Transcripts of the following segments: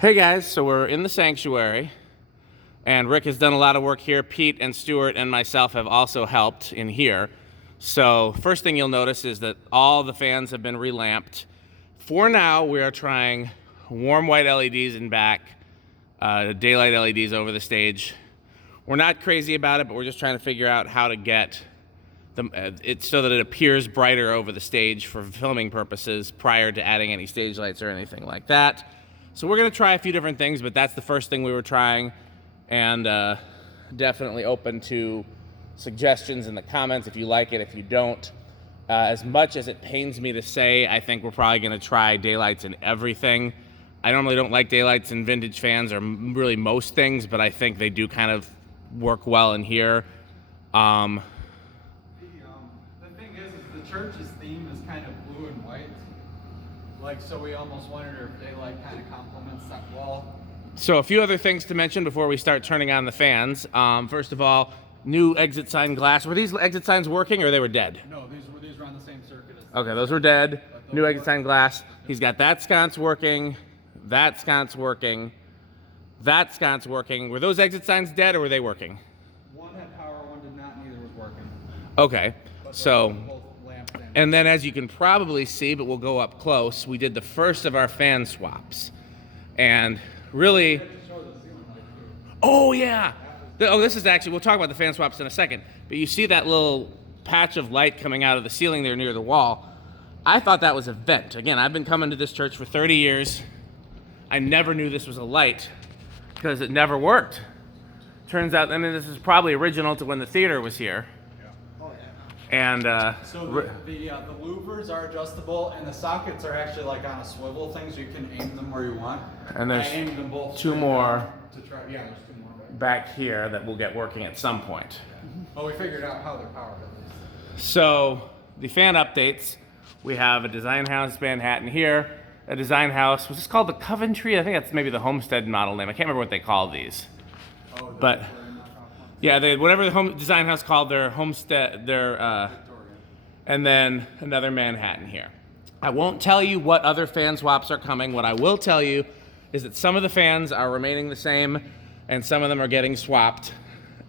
Hey guys, so we're in the sanctuary, and Rick has done a lot of work here. Pete and Stuart and myself have also helped in here. So first thing you'll notice is that all the fans have been relamped. For now, we are trying warm white LEDs in back, daylight LEDs over the stage. We're not crazy about it, but we're just trying to figure out how to get it so that it appears brighter over the stage for filming purposes prior to adding any stage lights or anything like that. So we're going to try a few different things, but that's the first thing we were trying, and definitely open to suggestions in the comments if you like it, if you don't. As much as it pains me to say, I think we're probably going to try daylights in everything. I normally don't like daylights in vintage fans or really most things, but I think they do kind of work well in here. The thing is the church's theme is kind of blue and white. Like, so we almost wondered if daylight kind of complements that wall. So a few other things to mention before we start turning on the fans. First of all, new exit sign glass. Were these exit signs working or they were dead? No, these were on the same circuit as Okay, those were dead. New exit sign glass. He's got that sconce working, that sconce working, that sconce working. Were those exit signs dead or were they working? One had power, one did not, neither was working. Okay, so, Both lamps in. and then as you can probably see, but we'll go up close, we did the first of our fan swaps. And really, oh yeah. Oh, this is actually, we'll talk about the fan swaps in a second, but you see that little patch of light coming out of the ceiling there near the wall. I thought that was a vent. Again, I've been coming to this church for 30 years. I never knew this was a light because it never worked. Turns out, I mean, this is probably original to when the theater was here. And So the louvers are adjustable, and the sockets are actually like on a swivel thing, so you can aim them where you want. And there's I aimed them both two straight more down to try. Yeah, there's two more. Right? back here that will get working at some point. Oh, we figured out how they're powered at least. So the fan updates, we have a Design House Manhattan here, a Design House, was this called the Coventry? I think that's maybe the Homestead model name. I can't remember what they call these. Oh, But yeah, whatever the home design house called their homestead, and then another Manhattan here. I won't tell you what other fan swaps are coming. What I will tell you is that some of the fans are remaining the same, and some of them are getting swapped.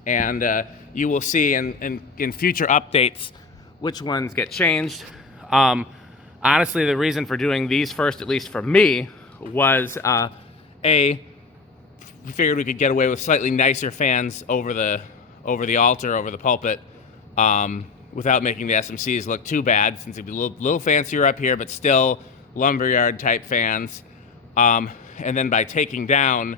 And you will see in future updates which ones get changed. Honestly, the reason for doing these first, at least for me, was we figured we could get away with slightly nicer fans over the altar, over the pulpit, without making the SMCs look too bad, since it'd be a little fancier up here, but still lumberyard type fans. And then by taking down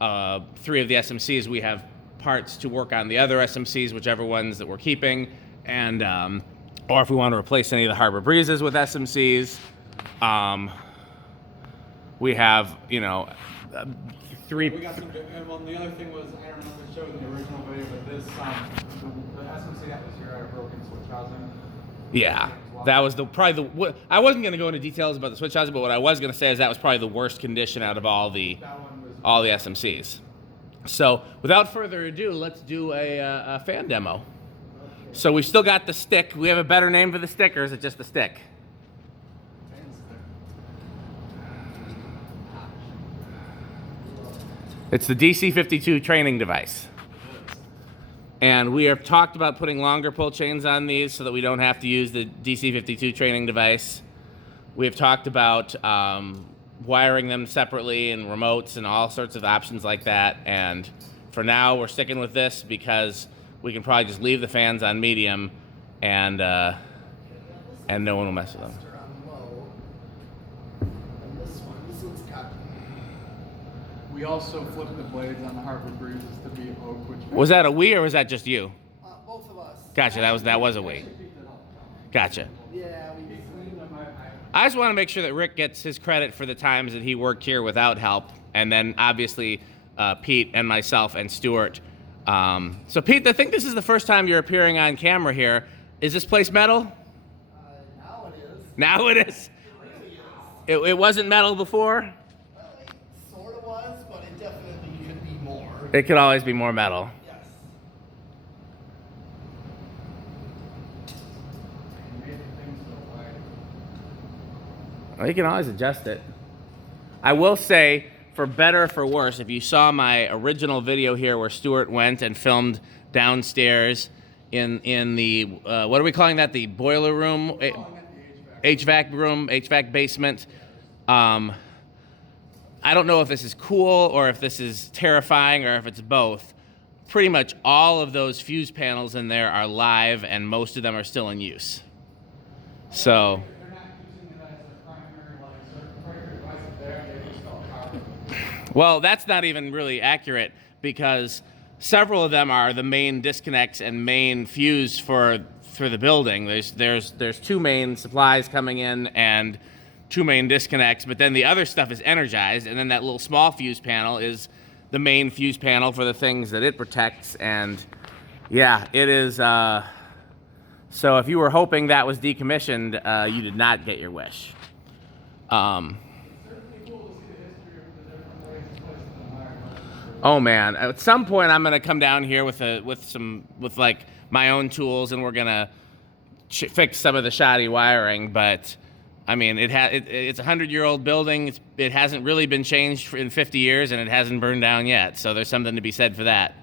3 of the SMCs, we have parts to work on the other SMCs, whichever ones that we're keeping, and or if we want to replace any of the Harbor Breezes with SMCs. We have, 3. We got some good, and well, the other thing was, I don't know if we showed in the original video, but this, the SMC that was here had a broken switch housing. Yeah, that was I wasn't going to go into details about the switch housing, but what I was going to say is that was probably the worst condition out of all the SMCs. So without further ado, let's do a fan demo. So we've still got the stick. We have a better name for the stick, or is it just the stick? It's the DC52 training device. And we have talked about putting longer pull chains on these so that we don't have to use the DC52 training device. We have talked about wiring them separately and remotes and all sorts of options like that. And for now, we're sticking with this because we can probably just leave the fans on medium and no one will mess with them. We also flipped the blades on the Harbor Breezes to be oak, which Was that a we or was that just you? Both of us. Gotcha, that was a we. Gotcha. Yeah, we I just want to make sure that Rick gets his credit for the times that he worked here without help, and then obviously Pete and myself and Stuart. So Pete, I think this is the first time you're appearing on camera here. Is this place metal? now it is. Now it is. It really is. It wasn't metal before? Well, it sort of was, but it definitely could be more. It could always be more metal. Yes. Well, you can always adjust it. I will say, for better or for worse, if you saw my original video here where Stuart went and filmed downstairs in the, what are we calling that? The boiler room? HVAC room, HVAC basement. I don't know if this is cool or if this is terrifying or if it's both. Pretty much all of those fuse panels in there are live and most of them are still in use. So, They're not using it as their primary, like, circuit breaker device there, they just don't power. well, that's not even really accurate because several of them are the main disconnects and main fuse for the building. There's two main supplies coming in and two main disconnects, but then the other stuff is energized, and then that little small fuse panel is the main fuse panel for the things that it protects. And yeah, it is. So if you were hoping that was decommissioned, you did not get your wish. Oh man, at some point I'm gonna come down here with like my own tools, and we're gonna fix some of the shoddy wiring. But I mean, it's a 100-year-old building. It hasn't really been changed in 50 years, and it hasn't burned down yet. So there's something to be said for that.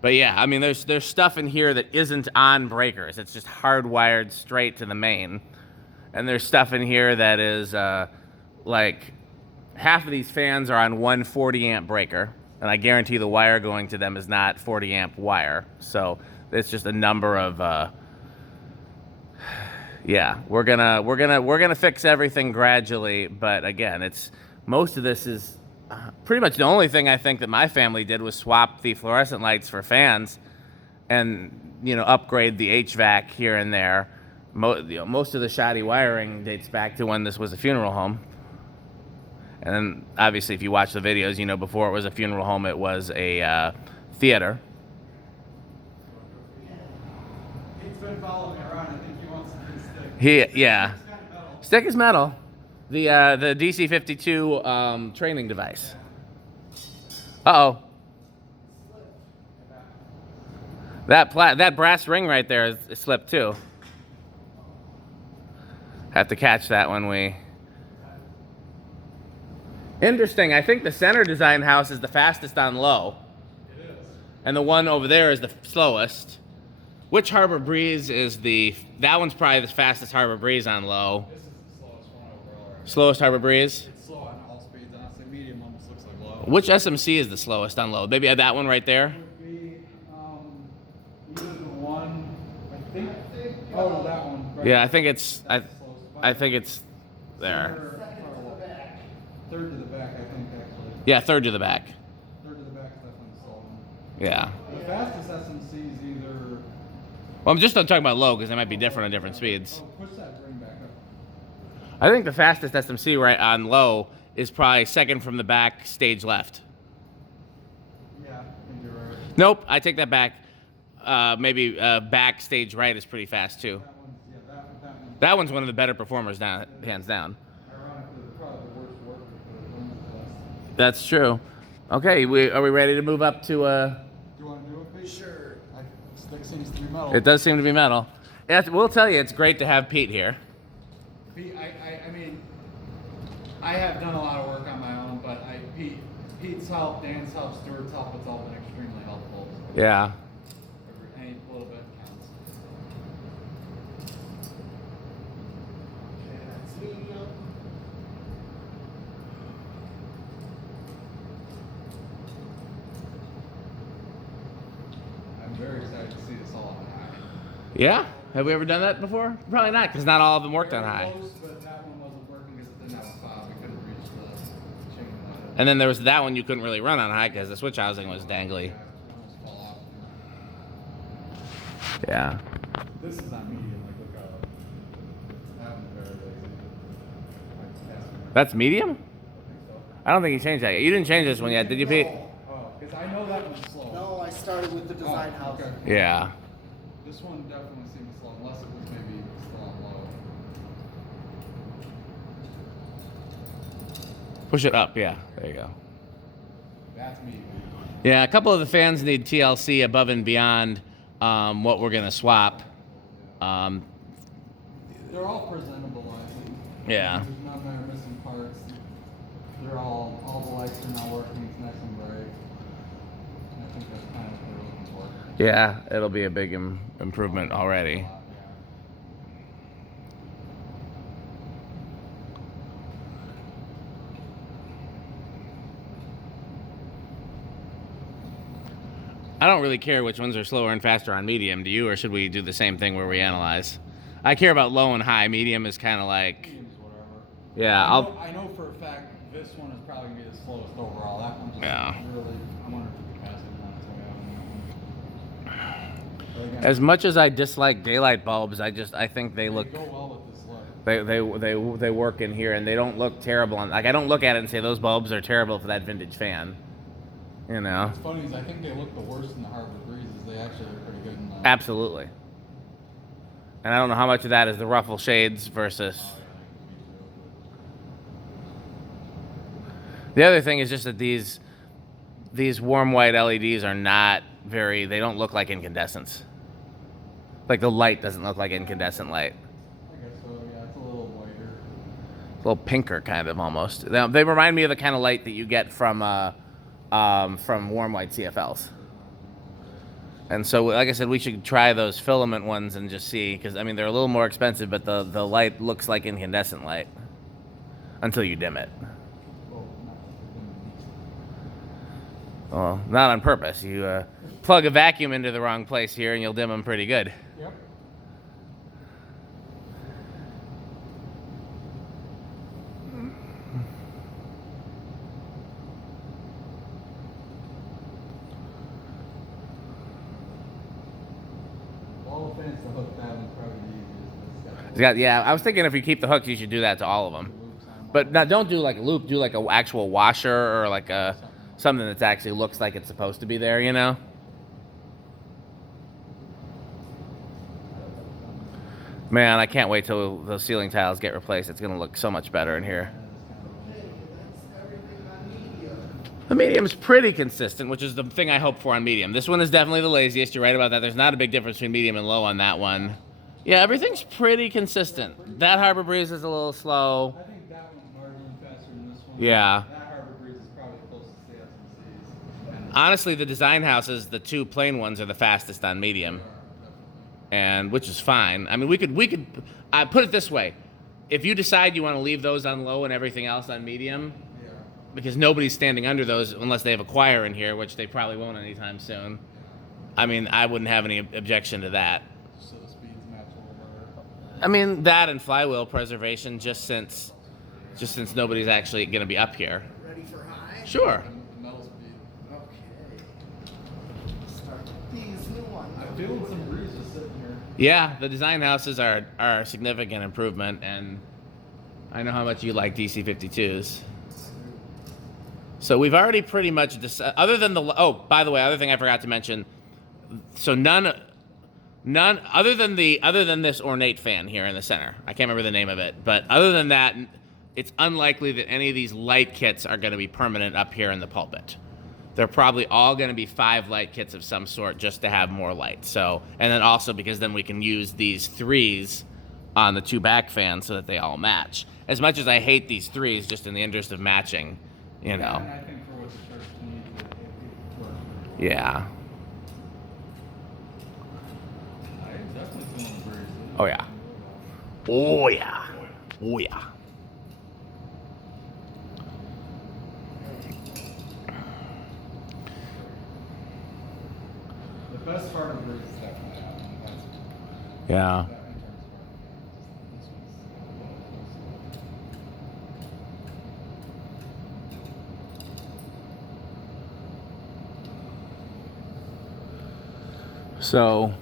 But yeah, I mean, there's stuff in here that isn't on breakers. It's just hardwired straight to the main. And there's stuff in here that is like half of these fans are on one 40-amp breaker, and I guarantee the wire going to them is not 40-amp wire. So it's just a number of. Yeah, we're gonna fix everything gradually, but again, most of this is pretty much the only thing I think that my family did was swap the fluorescent lights for fans, and upgrade the HVAC here and there. Most of the shoddy wiring dates back to when this was a funeral home, and then obviously if you watch the videos, before it was a funeral home, it was a theater. He's been following me around. I think he wants something to stick. Yeah. It's kind of metal. Stick is metal. The DC-52 training device. Uh-oh. That brass ring right there is slipped too. Have to catch that when we. Interesting. I think the center design house is the fastest on low. It is. And the one over there is the slowest. Which Harbor Breeze is that one's probably the fastest Harbor Breeze on low. This is the slowest one overall. Right? Slowest Harbor Breeze? It's slow on all speeds. Honestly, medium almost looks like low. Which SMC is the slowest on low? Maybe that one right there? Would be either the one, I think. Oh, no, that one. Right. Yeah, I think it's That's the slowest. I think it's there. Third to the back, I think, actually. Yeah, third to the back. Third to the back is definitely the slow one. Yeah. The fastest SMC is either. Well, I'm just not talking about low because they might be different on different speeds. Oh, push that ring back up. I think the fastest SMC right on low is probably second from the back, stage left. Yeah, I think you're right. Nope, I take that back. Maybe back stage right is pretty fast too. That one's, yeah, that one. That one's one of the better performers down, hands down. Ironically, probably the worst worker for the women's class. That's true. Okay, are we ready to move up to? Do you want to do it, Pete? Sure. Stick seems to be metal. It does seem to be metal. We'll tell you, it's great to have Pete here. Pete, I mean, I have done a lot of work on my own, but Pete's help, Dan's help, Stuart's help, it's all been extremely helpful. Yeah. Any little bit counts. Okay, that's medium. I'm very excited to see this all on high. Yeah? Have we ever done that before? Probably not, because not all of them worked on Very high. close, but that one wasn't working because it didn't have a fob. We couldn't reach the chain ladder. And then there was that one you couldn't really run on high because the switch housing was dangly. Yeah, it almost fall off. Yeah. This is on medium. Like, look how it's happening very lazy. That's medium? I think so. I don't think you changed that yet. You didn't change this one yet, did you, Pete? Oh, because I know that one's slow. No, I started with the design Oh, house. okay. Yeah. This one definitely seems slow, unless it was maybe still on low. Push it up, yeah. There you go. That's me. Yeah, a couple of the fans need TLC above and beyond what we're going to swap. They're all presentable, I think. Yeah. There's none that are missing parts. They're all all the lights are now working. It's nice and bright. And I think that's kind of what they're looking for. Yeah, it'll be a big improvement already. Yeah. I don't really care which ones are slower and faster on medium, do you, or should we do the same thing where we analyze? I care about low and high. Medium is kind of like, Medium's whatever. yeah, I know for a fact this one is probably gonna be the slowest overall. That one just Yeah. really, I wonder if the capacity on it. But again, as much as I dislike daylight bulbs, I think they look, go well with this light. they work in here and they don't look terrible. Like I don't look at it and say those bulbs are terrible for that vintage fan. You know, What's funny is I think they look the worst in the Harbor Breezes. They actually look pretty good in the. absolutely. And I don't know how much of that is the ruffle shades versus. The other thing is just that these warm white LEDs are not very. They don't look like incandescents. Like the light doesn't look like incandescent light. I guess so. Yeah, it's a little whiter. A little pinker, kind of almost. They remind me of the kind of light that you get from warm white CFLs. And so, like I said, we should try those filament ones and just see, because I mean they're a little more expensive, but the light looks like incandescent light until you dim it. Well, not on purpose. You plug a vacuum into the wrong place here, and you'll dim them pretty good. Yep. All the fans to hook that one's probably the easiest. It's got, yeah, I was thinking if you keep the hooks, you should do that to all of them. But now, don't do like a loop. Do like an actual washer or like a something that actually looks like it's supposed to be there. You know. Man, I can't wait till those ceiling tiles get replaced. It's gonna look so much better in here. Okay, that's everything on medium. The medium's pretty consistent, which is the thing I hope for on medium. This one is definitely the laziest. You're right about that. There's not a big difference between medium and low on that one. Yeah, everything's pretty consistent. That Harbor Breeze is a little slow. I think that one's marginally faster than this one. Yeah. That Harbor Breeze is probably closest to the SMCs. Honestly, the design houses, the two plain ones, are the fastest on medium, and which is fine. I mean, we could put it this way: if you decide you want to leave those on low and everything else on medium, Yeah. because nobody's standing under those unless they have a choir in here, which they probably won't anytime soon. I mean, I wouldn't have any objection to that. So the speeds match a little better. I mean, that and flywheel preservation, just since nobody's actually going to be up here. Ready for high? Sure. The metal speed. Okay. Start with these new ones. I'm feeling some breezes sitting here. Yeah, the design houses are a significant improvement, and I know how much you like DC52s. So we've already pretty much other than by the way, other thing I forgot to mention. So none other than this ornate fan here in the center. I can't remember the name of it, but other than that, it's unlikely that any of these light kits are going to be permanent up here in the pulpit. They're probably all going to be 5 light kits of some sort just to have more light. So, and then also because then we can use these 3s on the 2 back fans so that they all match. As much as I hate these 3s, just in the interest of matching, you know. And I think for what the church needs, it works. Yeah. I'm definitely feeling the breeze. Oh yeah. Oh yeah. Oh yeah. The best part of the breeze is definitely happening. That's Yeah. that in terms of this one's So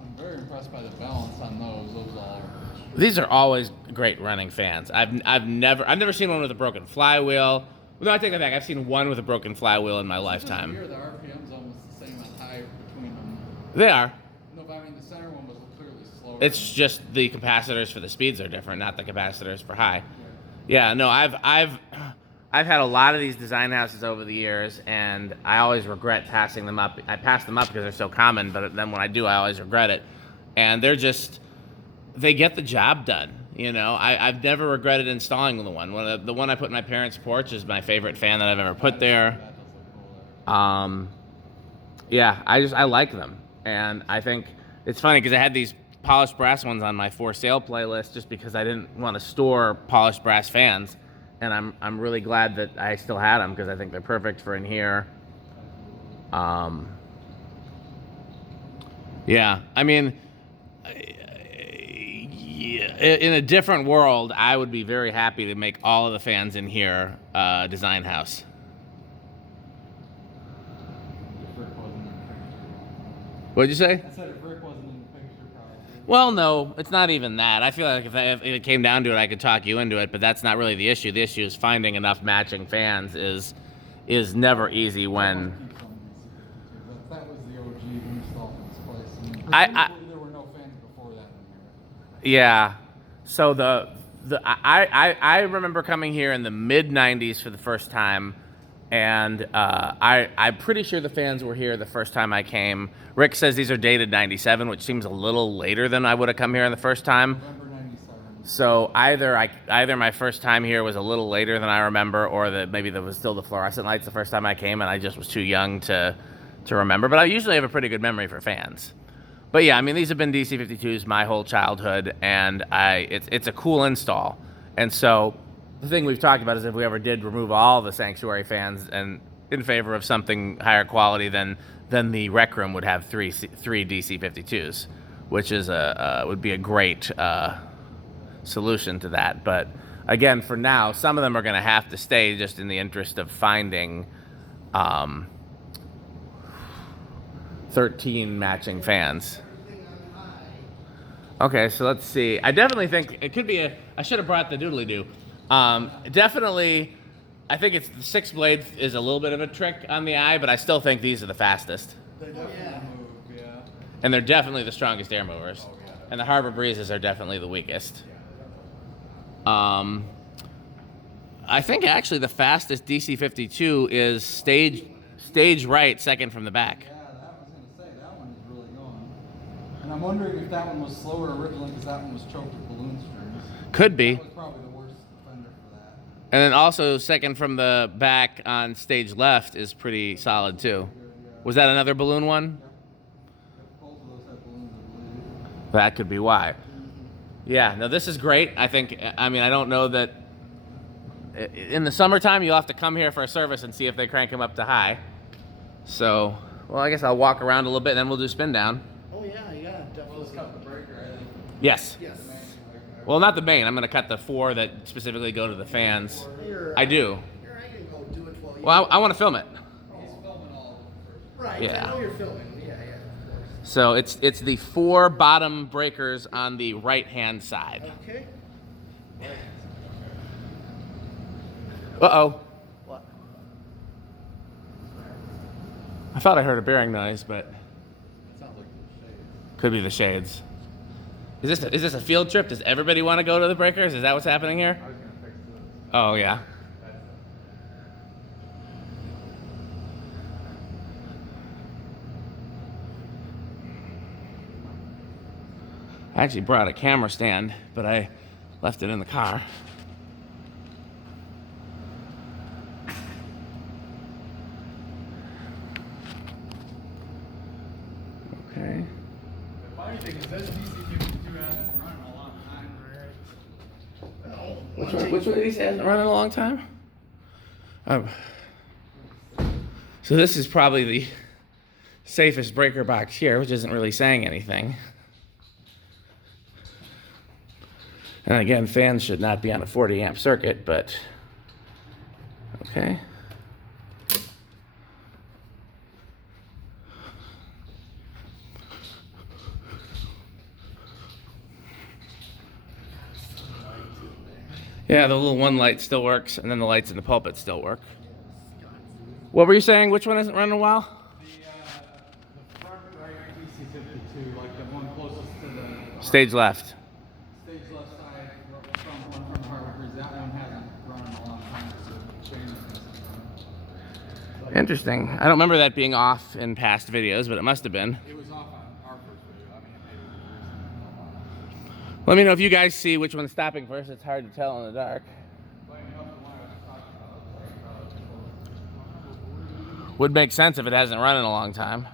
I'm very impressed by the balance on those. Those all are. these are always great running fans. I've never seen one with a broken flywheel. No, I take that back. I've seen one with a broken flywheel in my lifetime. Here, the RPM's almost the same on high between them. They are. No, but I mean the center one was clearly slower. It's just the capacitors for the speeds are different, not the capacitors for high. Yeah, no, I've had a lot of these design houses over the years, and I always regret passing them up. I pass them up because they're so common, but then when I do, I always regret it. And they get the job done. You know, I've never regretted installing the one. The one I put in my parents' porch is my favorite fan that I've ever put there. That does look cool there. Yeah, I like them, and I think it's funny because I had these polished brass ones on my for sale playlist just because I didn't want to store polished brass fans, and I'm really glad that I still had them because I think they're perfect for in here. Yeah, I mean, in a different world, I would be very happy to make all of the fans in here design house. If Rick wasn't in the picture. What'd you say? I said if Rick wasn't in the picture, probably. Well, no, it's not even that. I feel like if it came down to it, I could talk you into it, but that's not really the issue. The issue is finding enough matching fans is never easy when. That was the OG install in this place. I- Presumably there were no fans before that in here. Yeah. So I remember coming here in the mid '90s for the first time, and I'm pretty sure the fans were here the first time I came. Rick says these are dated '97, which seems a little later than I would have come here in the first time. November '97. So either my first time here was a little later than I remember, or that maybe there was still the fluorescent lights the first time I came, and I just was too young to remember. But I usually have a pretty good memory for fans. But yeah, I mean, these have been DC52s my whole childhood, and it's a cool install. And so the thing we've talked about is if we ever did remove all the sanctuary fans and in favor of something higher quality, then the rec room would have three DC52s, which is would be a great solution to that. But again, for now, some of them are going to have to stay just in the interest of finding 13 matching fans. Okay, so let's see. I definitely think it could be I should have brought the doodly-doo. Definitely, I think it's the 6 blade is a little bit of a trick on the eye, but I still think these are the fastest. They definitely move, yeah. And they're definitely the strongest air movers. Oh, yeah. And the Harbor Breezes are definitely the weakest. I think actually the fastest DC52 is stage right, second from the back. Yeah, that was going to say, that one is really going. And I'm wondering if that one was slower originally because that one was choked with balloon strings. Could be. That was probably the worst offender for that. And then also second from the back on stage left is pretty solid too. Was that another balloon one? Both of those have balloons, I believe. That could be why. Yeah, no, this is great. I think, I mean, I don't know that in the summertime you'll have to come here for a service and see if they crank them up to high. So, well, I guess I'll walk around a little bit and then we'll do spin down. Oh yeah, yeah, definitely. Well, let's cut the breaker, I think. Yes. Yes. Well, not the main. I'm going to cut the 4 that specifically go to the fans. Here, I do. Here, I can go do it while you. Well, I want to film it. He's filming all of them first. Right. Yeah. I know you're filming. Yeah, yeah. Of course. So it's the 4 bottom breakers on the right-hand side. Okay. Uh-oh. What? I thought I heard a bearing noise, but Sounds like the shades. could be the shades. Is this a field trip? Does everybody want to go to the breakers? Is that what's happening here? I was going to fix this. Oh, yeah. I actually brought a camera stand, but I left it in the car. Okay. The funny thing is this DC52 hasn't run in a long time, right? Which one of these hasn't run in a long time? So this is probably the safest breaker box here, which isn't really saying anything. And again, fans should not be on a 40 amp circuit, but okay. Yeah, the little one light still works, and then the lights in the pulpit still work. What were you saying? Which one hasn't run in a while? The front right DC52, like the one closest to the Stage left. stage left side, from one from Harbor Breeze, that one hasn't run in a long time, so the chain is missing. Interesting. I don't remember that being off in past videos, but it must have been. It was off on our first video. I mean, maybe Let me know if you guys see which one's stopping first. It's hard to tell in the dark. Would make sense if it hasn't run in a long time.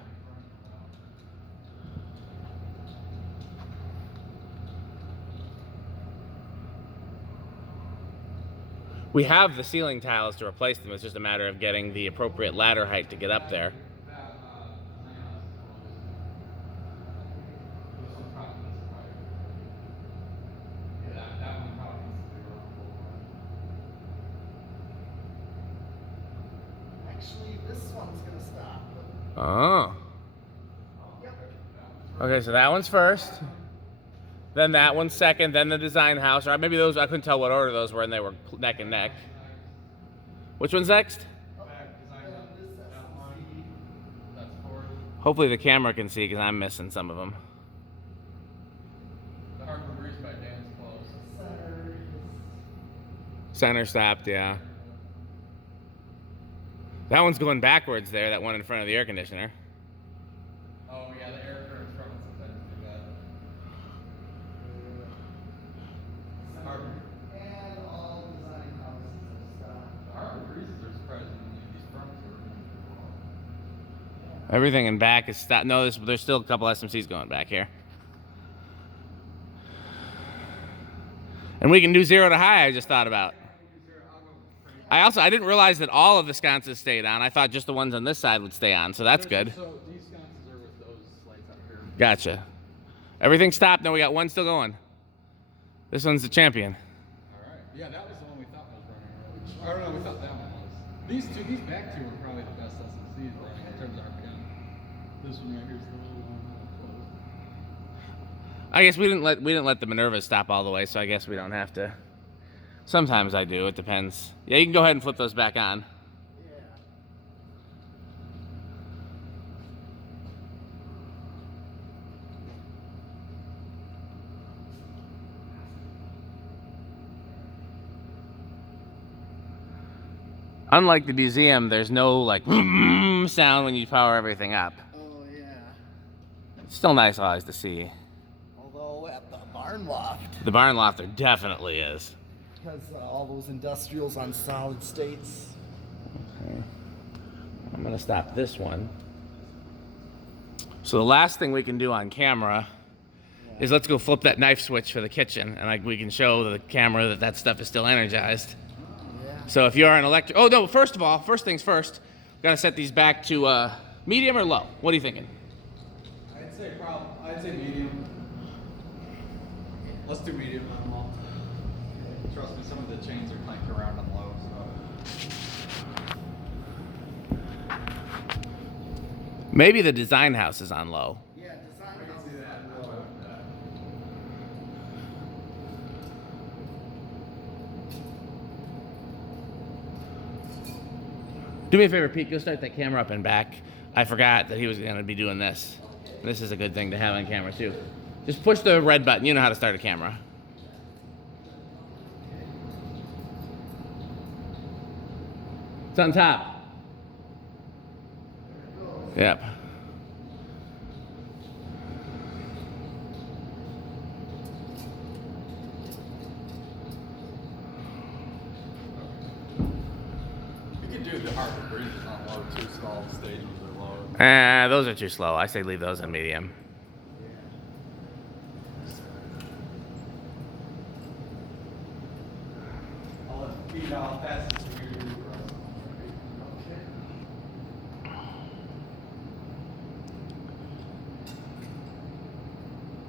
We have the ceiling tiles to replace them. It's just a matter of getting the appropriate ladder height to get up there. Actually, this one's gonna stop. Oh. Yep. Okay, so that one's first. Then that one's second, then the design house. Or maybe those, I couldn't tell what order those were, and they were neck and neck. Which one's next? Hopefully the camera can see, because I'm missing some of them. The hardwood grease by Dan's close. Center stopped, yeah. That one's going backwards there, that one in front of the air conditioner. Oh yeah, the air currents from it sometimes do that. And all design houses have stopped. The hardwood greases are surprisingly, these fronts are. Everything in back is stopped. No, there's still a couple SMCs going back here. And we can do 0 to high, I just thought about. I didn't realize that all of the sconces stayed on. I thought just the ones on this side would stay on, so that's good. So these sconces are with those lights up here. Gotcha. Everything stopped. Now we got one still going. This one's the champion. Alright. Yeah, that was the one we thought was running. Or no, we thought that one was. These back two are probably the best SMCs running in terms of RPM. This one right here is the little one. I guess we didn't let the Minervas stop all the way, so I guess we don't have to. Sometimes I do. It depends. Yeah, you can go ahead and flip those back on. Yeah. Unlike the museum, there's no like sound when you power everything up. Oh yeah. It's still nice eyes to see. Although at the barn loft, The barn loft there definitely is. has all those industrials on solid states. Okay. I'm gonna stop this one. So the last thing we can do on camera is let's go flip that knife switch for the kitchen, and we can show the camera that that stuff is still energized. Yeah. So if you're an electric, oh no, first of all, first things first, gotta set these back to medium or low. What are you thinking? I'd say medium. Let's do medium on them all. Trust me, some of the chains are clanked around on low, so. Maybe the design house is on low. Yeah, design I can house. see that. Do me a favor, Pete, go start that camera up and back. I forgot that he was gonna be doing this. This is a good thing to have on camera too. Just push the red button. You know how to start a camera. It's on top. Yep. You could do the hardwood greases on low too, so all the stages are low. Those are too slow. I say leave those on medium. I'll let feed how fast it's going to do for us.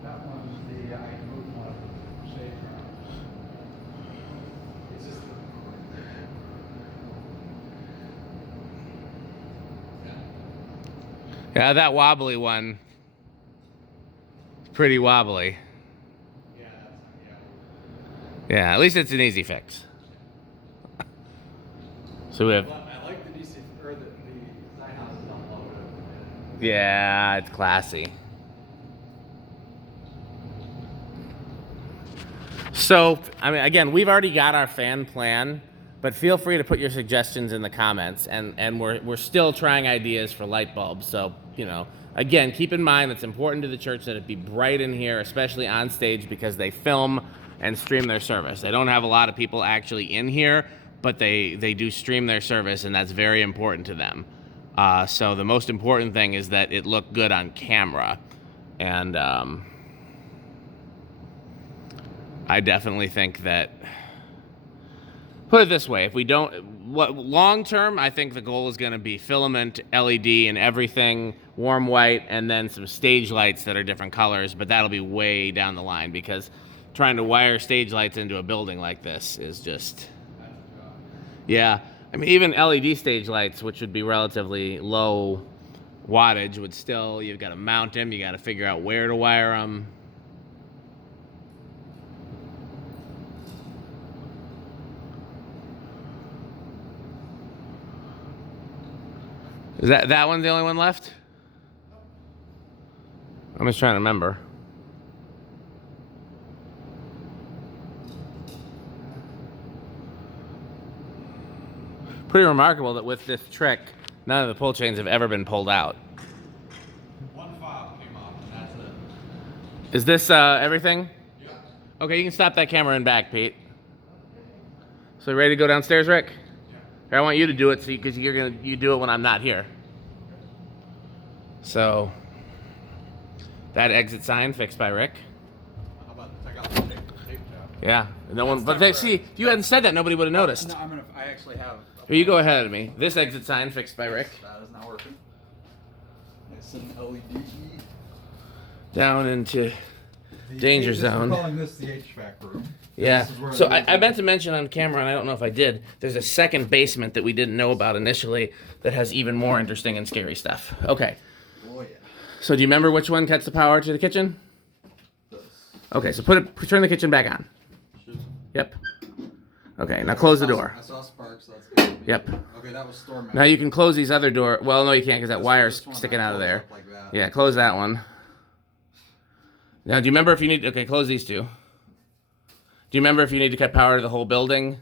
That one's the, I moved one shade around. It's just. Yeah, that wobbly one. Pretty wobbly. Yeah, Yeah, at least it's an easy fix. So we have. I like the DC, or the design house is on low. Yeah, it's classy. So, I mean, again, we've already got our fan plan But feel free to put your suggestions in the comments, and we're still trying ideas for light bulbs. So, you know, again, keep in mind it's important to the church that it be bright in here, especially on stage, because they film and stream their service. They don't have a lot of people actually in here, but they do stream their service, and that's very important to them. So the most important thing is that it look good on camera. And I definitely think that, put it this way, if we don't, long term, I think the goal is going to be filament, LED, and everything, warm white, and then some stage lights that are different colors, but that'll be way down the line, because trying to wire stage lights into a building like this is just, yeah. I mean, even LED stage lights, which would be relatively low wattage, would still, you've got to mount them, you got to figure out where to wire them. Is that one the only one left? I'm just trying to remember. Pretty remarkable that with this trick, none of the pull chains have ever been pulled out. One file came off, and that's it. Is this everything? Yeah. Okay, you can stop that camera in back, Pete. So you ready to go downstairs, Rick? Yeah. Here, I want you to do it, because you do it when I'm not here. So that exit sign fixed by Rick. How about take out the tape job? Yeah, no one. But see, if you hadn't said that, nobody would have noticed. No, I actually have. Well, you go ahead of me. This exit sign fixed by Rick. That is not working. It's an LED. Down into danger zone. We're calling this the HVAC room. Yeah. This is where So the- I meant to mention on camera, and I don't know if I did, there's a second basement that we didn't know about initially that has even more interesting and scary stuff. Okay. Oh yeah. So do you remember which one cuts the power to the kitchen? This. Okay, so turn the kitchen back on. Yep. Okay, now close the door. I saw sparks. So that's good. Yep. Okay, that was storm. Now you can close these other door. Well, no, you can't, because that This wire's one sticking I out of closed there. up like that. Yeah, close that one. Now, do you remember if you need? Okay, close these two. Do you remember if you need to cut power to the whole building?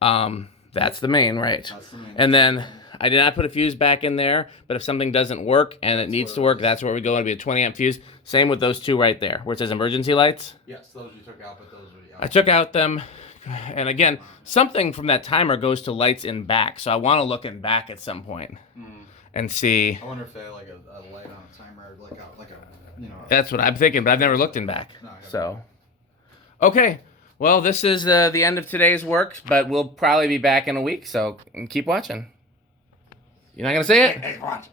That's the main, right? That's the main. And then I did not put a fuse back in there, but if something doesn't work and it needs to work, that's where we go. It'll be a 20 amp fuse. Same with those two right there, where it says emergency lights. Yes, those you took out, but those were I took out them, and again, something from that timer goes to lights in back, so I want to look in back at some point and see. I wonder if they had like a light on a timer, like a you know. That's what I'm thinking, but I've never looked in back. No, I haven't. So, okay. Well, this is the end of today's work, but we'll probably be back in a week, so keep watching. You're not going to say it? Hey, watch.